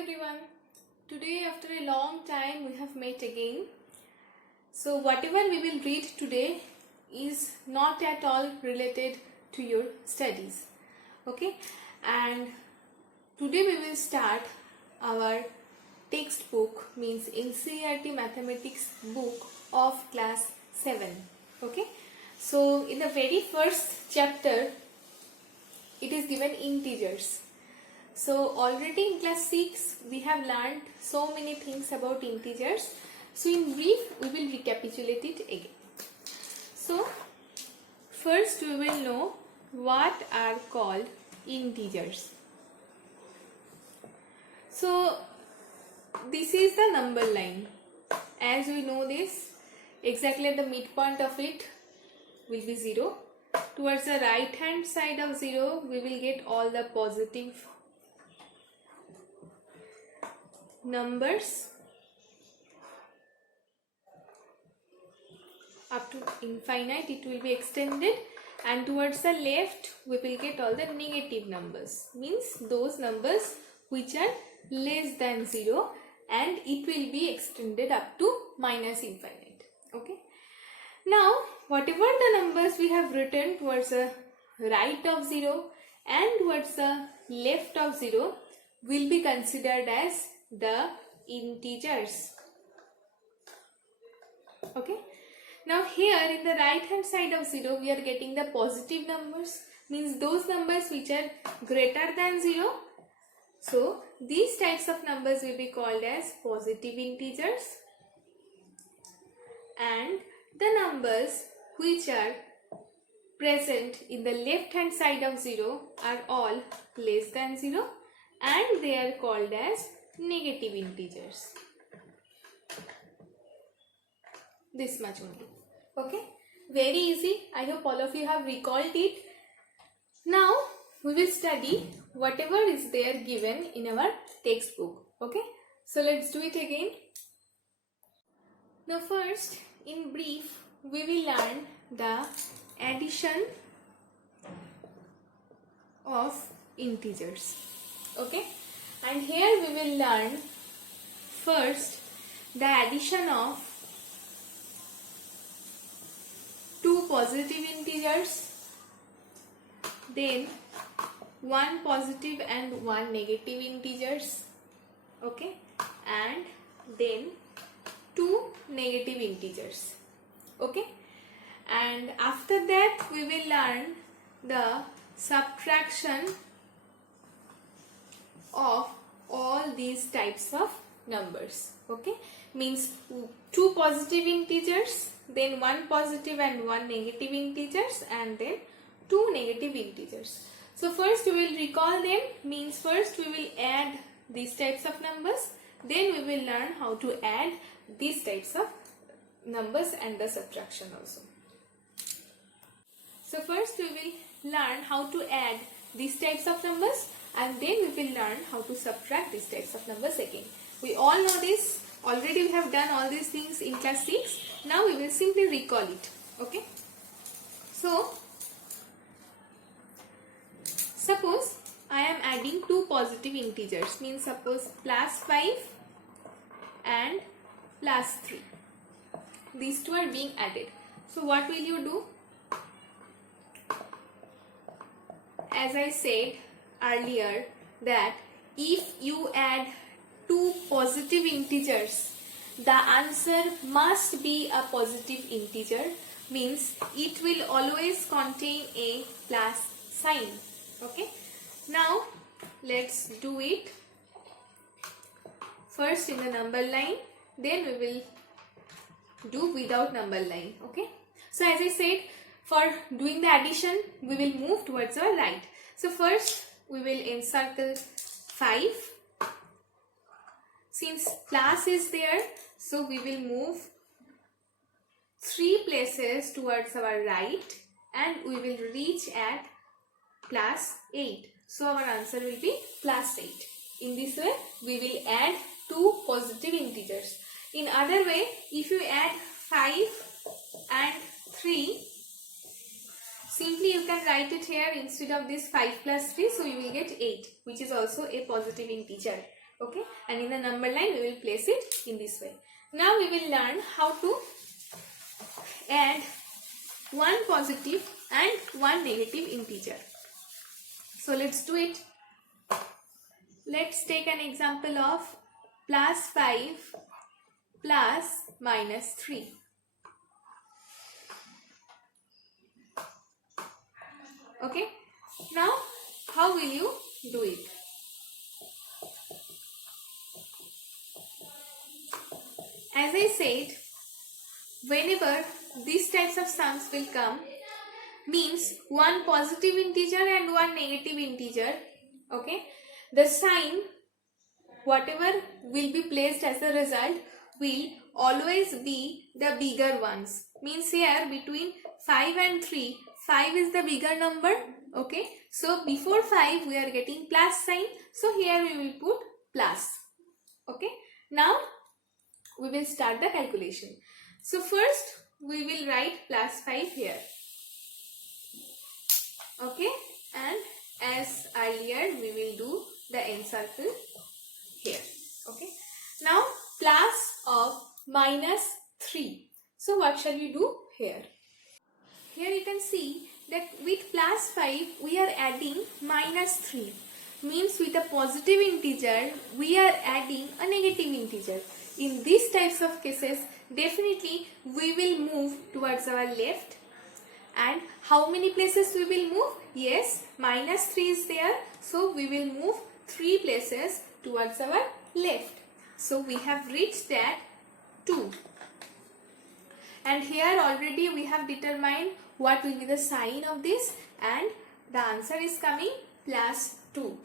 everyone. Today after a long time we have met again. So whatever we will read today is not at all related to your studies. Okay, and today we will start our textbook, means NCERT mathematics book of class 7. Okay, so in the very first chapter it is given integers. So already in class 6 we have learned so many things about integers. So in brief we will recapitulate it again. So first we will know what are called integers. So this is the number line. As we know this, exactly at the midpoint of it will be 0. Towards the right hand side of 0 we will get all the positive numbers up to infinite. It will be extended, and towards the left we will get all the negative numbers, means those numbers which are less than 0, and it will be extended up to minus infinite. Okay, now whatever the numbers we have written towards the right of 0 and towards the left of 0 will be considered as the integers. Okay, now here in the right hand side of 0 we are getting the positive numbers, means those numbers which are greater than 0. So these types of numbers will be called as positive integers, and the numbers which are present in the left hand side of 0 are all less than 0, and they are called as negative integers. This much only. Okay, very easy. I hope all of you have recalled it. Now we will study whatever is there given in our textbook. Okay, so let's do it again. Now first, in brief, we will learn the addition of integers. Okay, and here we will learn first the addition of two positive integers, then one positive and one negative integers. Okay, and then two negative integers. Okay, and after that we will learn the subtraction of all these types of numbers. Okay, means two positive integers, then one positive and one negative integers, and then two negative integers. So first we will recall them, means first we will add these types of numbers, then we will learn how to add these types of numbers and the subtraction also. So first we will learn how to add these types of numbers, and then we will learn how to subtract these types of numbers again. We all know this, already we have done all these things in class 6. Now we will simply recall it. Okay, so suppose I am adding two positive integers, means suppose plus 5 and plus 3. These two are being added. So what will you do? As I said earlier, that if you add two positive integers, the answer must be a positive integer, means it will always contain a plus sign. Okay, now let's do it first in the number line, then we will do without number line. Okay, so as I said, for doing the addition we will move towards our right. So first we will encircle 5. Since plus is there, so we will move 3 places towards our right, and we will reach at plus 8. So our answer will be plus 8. In this way we will add two positive integers. In other way, if you add 5 and 3, simply you can write it here instead of this 5 plus 3, so you will get 8, which is also a positive integer. Okay, and in the number line we will place it in this way. Now we will learn how to add one positive and one negative integer. So let's do it. Let's take an example of plus 5 plus minus 3. Okay, now how will you do it? As I said, whenever these types of sums will come, means one positive integer and one negative integer, okay, the sign whatever will be placed as a result will always be the bigger ones. Means here between 5 and 3, 5 is the bigger number, okay. So before 5 we are getting plus sign, so here we will put plus, okay. Now we will start the calculation. So first we will write plus 5 here, okay, and as earlier we will do the encircle here, okay. Now plus of minus 3. So what shall we do here? Here you can see that with plus 5 we are adding minus 3. Means with a positive integer we are adding a negative integer. In these types of cases definitely we will move towards our left. And how many places we will move? Yes, minus 3 is there, so we will move 3 places towards our left. So we have reached that 2. And here already we have determined what will be the sign of this, and the answer is coming plus 2.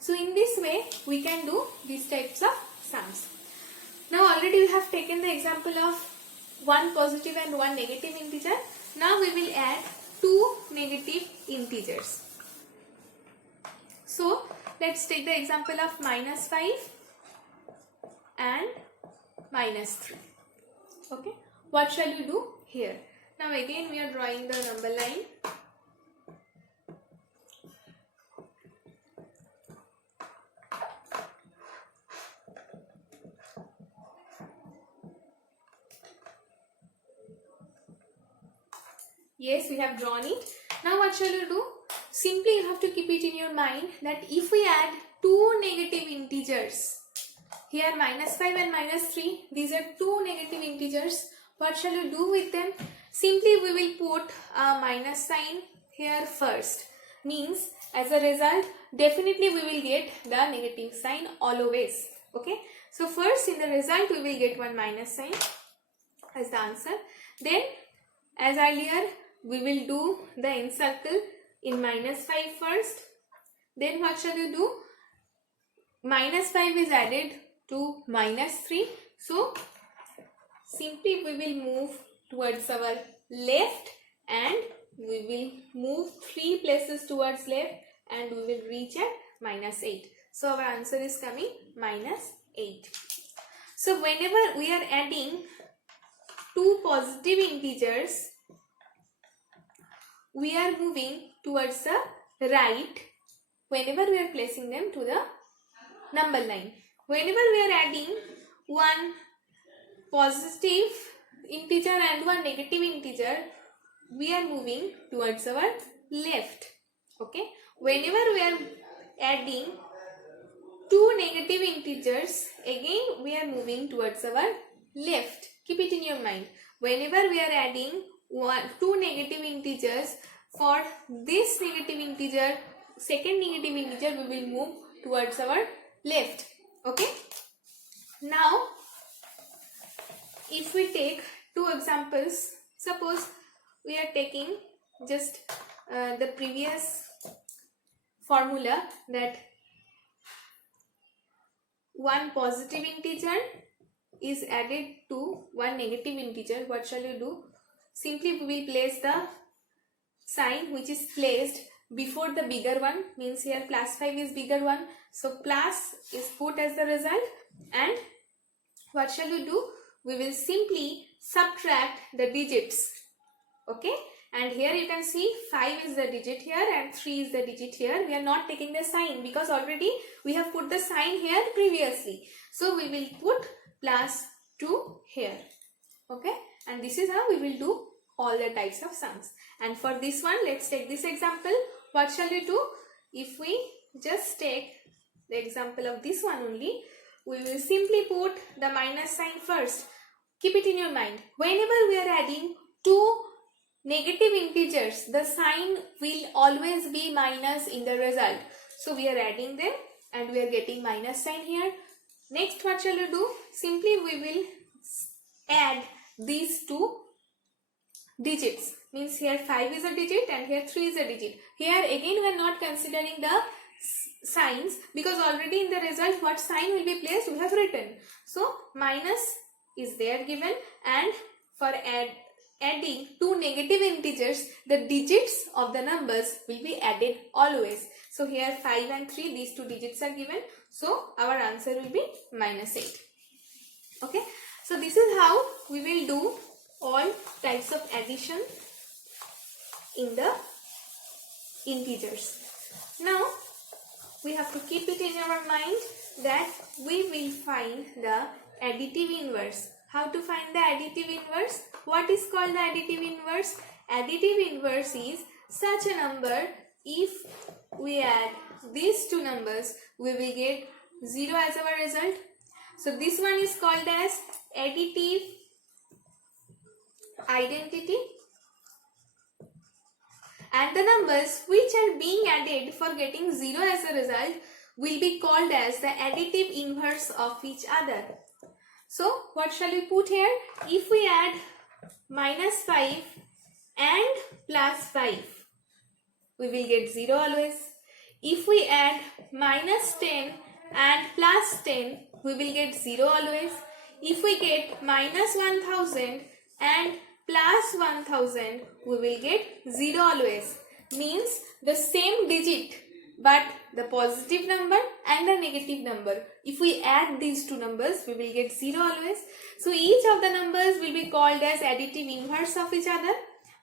So in this way we can do these types of sums. Now already we have taken the example of one positive and one negative integer. Now we will add two negative integers. So let's take the example of minus 5 and minus 3. Okay, what shall we do here? Now again we are drawing the number line. Yes, we have drawn it. Now what shall we do? Simply you have to keep it in your mind that if we add two negative integers, here minus 5 and minus 3, these are two negative integers. What shall we do with them? Simply we will put a minus sign here first. Means as a result definitely we will get the negative sign always. Okay. So first in the result we will get one minus sign as the answer. Then as earlier we will do the encircle in minus 5 first. Then what shall you do? Minus 5 is added to minus 3. So simply we will move towards our left and we will move 3 places towards left and we will reach at minus 8. So our answer is coming minus 8. So whenever we are adding two positive integers, we are moving towards the right whenever we are placing them to the number line. Whenever we are adding one positive integer and one negative integer, we are moving towards our left. Okay. Whenever we are adding two negative integers, again we are moving towards our left. Keep it in your mind. Whenever we are adding two negative integers, for this negative integer, second negative integer, we will move towards our left. Okay. Now if we take two examples, suppose we are taking just the previous formula that one positive integer is added to one negative integer. What shall you do? Simply we will place the sign which is placed before the bigger one. Means here plus 5 is bigger one, so plus is put as the result. And what shall we do? We will simply subtract the digits. Okay, And here you can see 5 is the digit here and 3 is the digit here. We are not taking the sign because already we have put the sign here previously. So we will put plus 2 here. Okay, and this is how we will do all the types of sums. And for this one, let's take this example. What shall we do? If we just take the example of this one only, we will simply put the minus sign first. Keep it in your mind. Whenever we are adding two negative integers, the sign will always be minus in the result. So we are adding them and we are getting minus sign here. Next, what shall we do? Simply we will add these two digits. Means here 5 is a digit and here 3 is a digit. Here again we are not considering the signs because already in the result what sign will be placed we have written. So minus is there given, and for adding two negative integers, the digits of the numbers will be added always. So here 5 and 3, these two digits are given. So our answer will be minus 8. Okay. So this is how we will do all types of addition in the integers. Now we have to keep it in our mind that we will find the additive inverse. How to find the additive inverse? What is called the additive inverse? Additive inverse is such a number, if we add these two numbers, we will get 0 as our result. So this one is called as additive identity, and the numbers which are being added for getting 0 as a result will be called as the additive inverse of each other. So what shall we put here? If we add minus 5 and plus 5, we will get 0 always. If we add minus 10 and plus 10, we will get 0 always. If we get minus 1000 and plus 1000, we will get 0 always. Means the same digit but the positive number and the negative number. If we add these two numbers, we will get 0 always. So each of the numbers will be called as additive inverse of each other.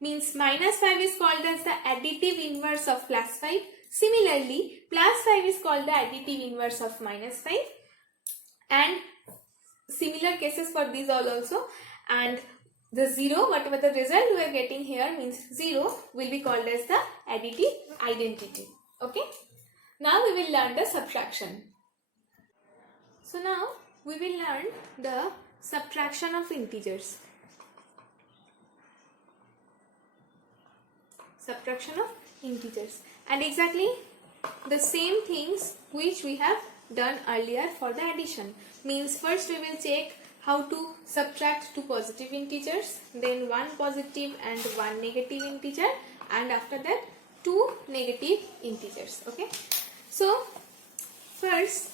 Means minus 5 is called as the additive inverse of plus 5. Similarly, plus 5 is called the additive inverse of minus 5. And similar cases for these all also. And the 0, whatever the result we are getting here, means 0, will be called as the additive identity. Okay. Now we will learn the subtraction. So now we will learn the subtraction of integers. Subtraction of integers. And exactly the same things which we have done earlier for the addition. Means first we will check how to subtract two positive integers, then one positive and one negative integer, and after that two negative integers. Okay. So first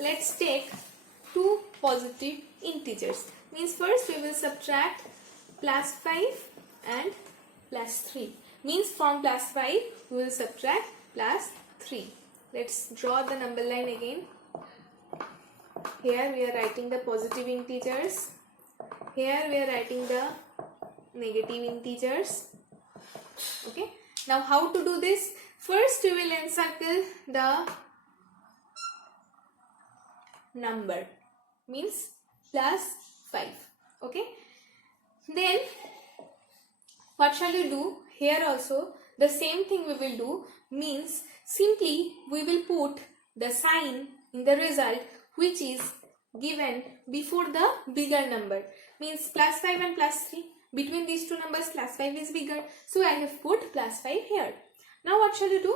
let's take two positive integers. Means first we will subtract plus 5 and plus 3. Means from plus 5 we will subtract plus 3. Let's draw the number line again. Here we are writing the positive integers. Here we are writing the negative integers. Okay. Now how to do this? First we will encircle the number. Means plus 5. Okay. Then what shall we do? Here also the same thing we will do. Means simply we will put the sign in the result which is given before the bigger number. Means plus 5 and plus 3. Between these two numbers plus 5 is bigger. So I have put plus 5 here. Now what shall we do?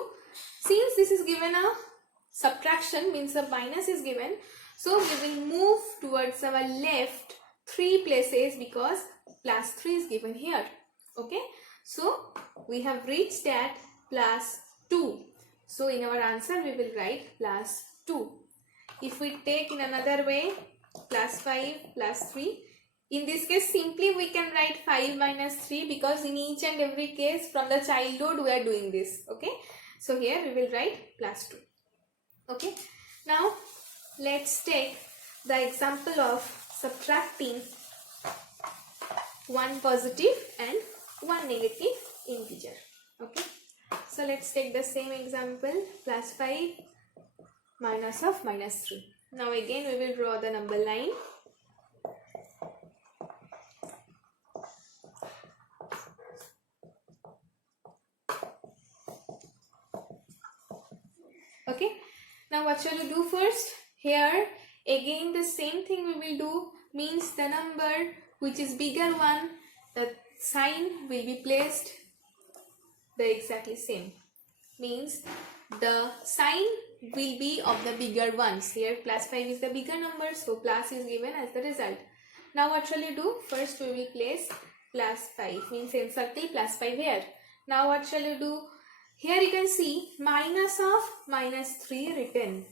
Since this is given a subtraction, means a minus is given. So we will move towards our left 3 places because plus 3 is given here. Okay. So we have reached at plus 2. So in our answer we will write plus 2. If we take in another way, plus 5 plus 3. In this case simply we can write 5 minus 3 because in each and every case from the childhood we are doing this. Okay. So here we will write plus 2. Okay. Now let's take the example of subtracting one positive and one negative integer. Okay, so let's take the same example, plus 5 minus of minus 3. Now again we will draw the number line. Okay, now what shall we do first? Here again the same thing we will do, means the number which is bigger one, the sign will be placed the exactly same, means the sign will be of the bigger ones. Here plus 5 is the bigger number, so plus is given as the result. Now what shall you do? First we will place plus 5, means encircle plus 5 here. Now what shall you do? Here you can see minus of minus 3 written.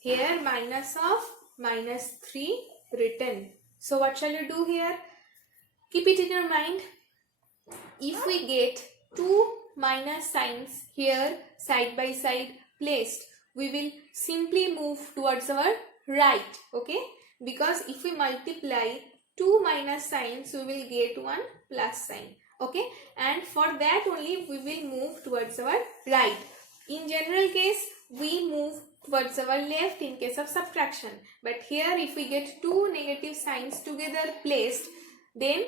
Here minus of minus 3 written. So what shall you do here? Keep it in your mind. If we get two minus signs here side by side placed, we will simply move towards our right. Okay, because if we multiply two minus signs, we will get one plus sign. Okay, and for that only we will move towards our right. In general case we move towards our left in case of subtraction, but here if we get two negative signs together placed, then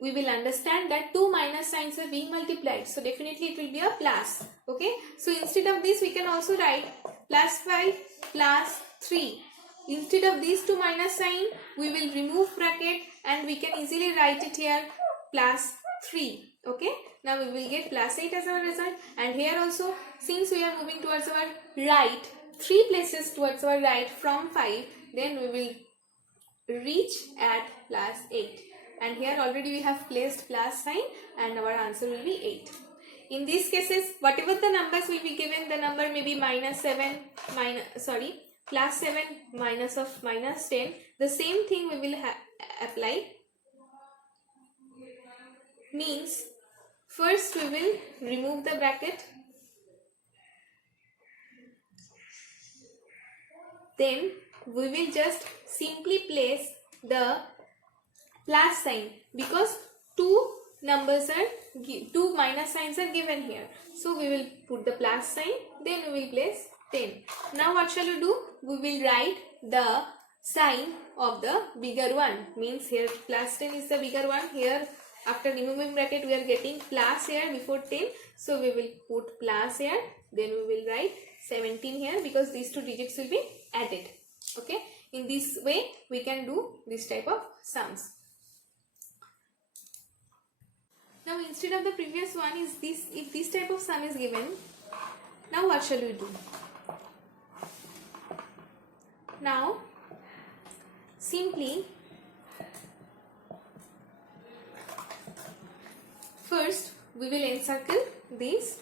we will understand that two minus signs are being multiplied, so definitely it will be a plus. Okay, so instead of this we can also write plus 5 plus 3. Instead of these two minus sign, we will remove bracket and we can easily write it here plus 3. Okay, now we will get plus 8 as our result. And here also, since we are moving towards our right, 3 places towards our right from 5, then we will reach at plus 8. And here already we have placed plus sign and our answer will be 8. In these cases, whatever the numbers will be given, the number may be plus 7 minus of minus 10. The same thing we will apply. Means first we will remove the bracket, then we will just simply place the plus sign, because two minus signs are given here, so we will put the plus sign, then we will place 10. Now what shall we do? We will write the sign of the bigger one, means here plus 10 is the bigger one. Here after removing bracket we are getting plus here before 10, so we will put plus here, then we will write 17 here, because these two digits will be added. Okay, in this way we can do this type of sums. Now instead of the previous one, is this, if this type of sum is given, now what shall we do? Now simply first we will encircle this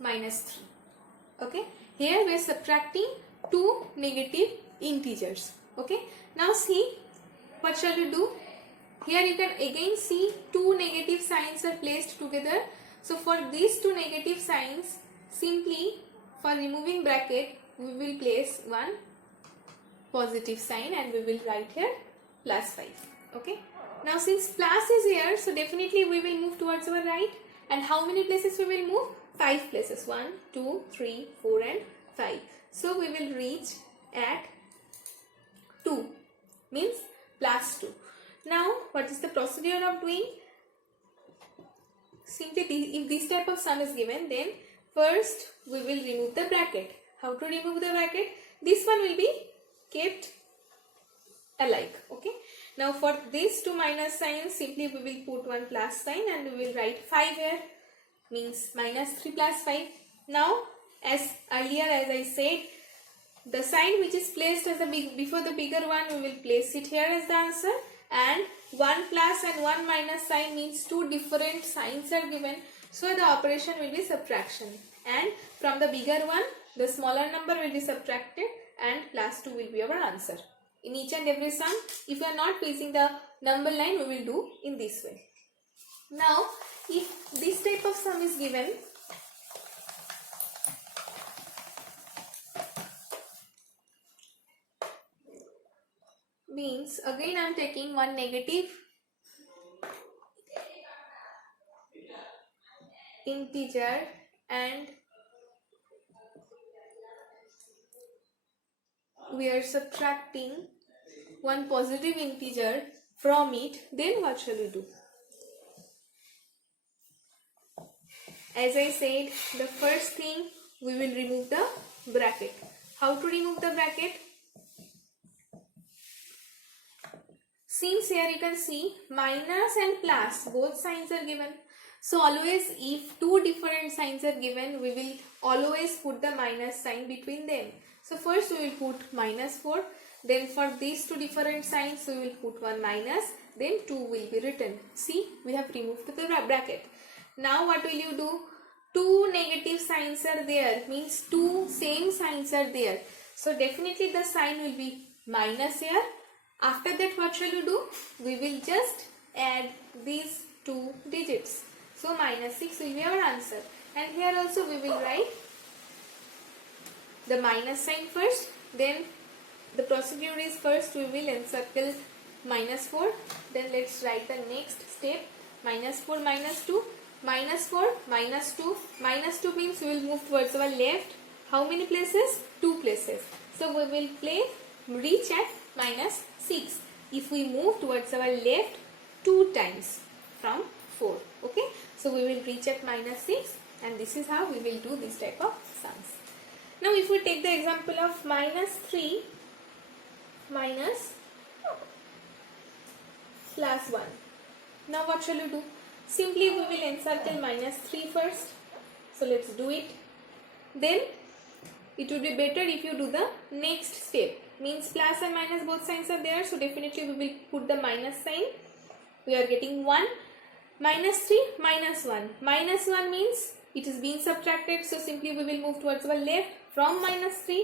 minus 3. Okay, here we are subtracting two negative integers. Okay, now see what shall we do? Here you can again see two negative signs are placed together. So for these two negative signs, simply for removing bracket we will place one positive sign and we will write here plus 5. Okay, now since plus is here, so definitely we will move towards our right. And how many places we will move? 5 places. 1, 2, 3, 4 and 5. So we will reach at 2, means plus 2. Now what is the procedure of doing? Simply if this type of sum is given, then first we will remove the bracket. How to remove the bracket? This one will be kept alike. Okay, now for these two minus signs, simply we will put one plus sign and we will write 5 here, means minus 3 plus 5. Now as earlier as I said, the sign which is placed as before the bigger one, we will place it here as the answer. And 1 plus and 1 minus sign means two different signs are given, so the operation will be subtraction, and from the bigger one the smaller number will be subtracted and plus 2 will be our answer. In each and every sum, if we are not placing the number line, we will do in this way. Now if this type of sum is given, means again I am taking one negative integer and we are subtracting one positive integer from it, then what shall we do? As I said, the first thing we will remove the bracket. How to remove the bracket? Since here you can see minus and plus, both signs are given. So always if two different signs are given, we will always put the minus sign between them. So first we will put -4. Then for these two different signs, we will put one minus. Then 2 will be written. See, we have removed the bracket. Now what will you do? Two negative signs are there. Means two same signs are there. So definitely the sign will be minus here. After that what shall you do? We will just add these two digits. So -6 will be our answer. And here also we will write the minus sign first. Then the procedure is first we will encircle -4. Then let's write the next step. -4 -2. -4 -2. -2 means we will move towards our left. How many places? 2 places. So we will reach at -6 if we move towards our left 2 times from 4. Okay, so we will reach at -6, and this is how we will do this type of sums. Now if we take the example of -3 minus plus 1. Now what shall you do? Simply we will encircle -3 first. So let's do it. Then it would be better if you do the next step. Means plus and minus both signs are there. So definitely we will put the minus sign. We are getting 1. -3 -1. -1 means it is being subtracted. So simply we will move towards our left. From -3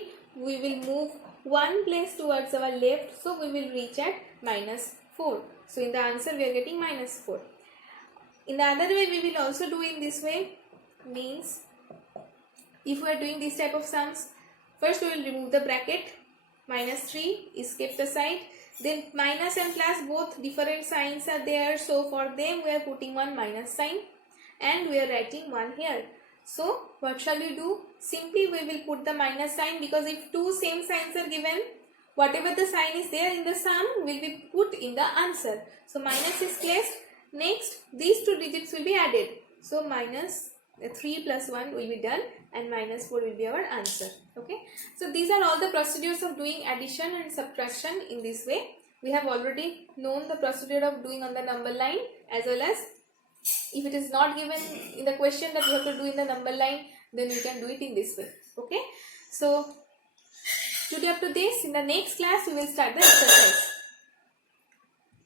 we will move one place towards our left. So we will reach at -4. So in the answer we are getting -4. In the other way we will also do in this way. Means if we are doing this type of sums, first we will remove the bracket. -3 is kept aside. Then minus and plus both different signs are there. So for them we are putting one minus sign and we are writing 1 here. So what shall we do? Simply we will put the minus sign, because if two same signs are given, whatever the sign is there in the sum will be put in the answer. So minus is placed. Next these two digits will be added. So -3 plus 1 will be done and -4 will be our answer. Okay, so these are all the procedures of doing addition and subtraction in this way. We have already known the procedure of doing on the number line, as well as if it is not given in the question that you have to do in the number line, then you can do it in this way. Okay, so today up to this. In the next class we will start the exercise.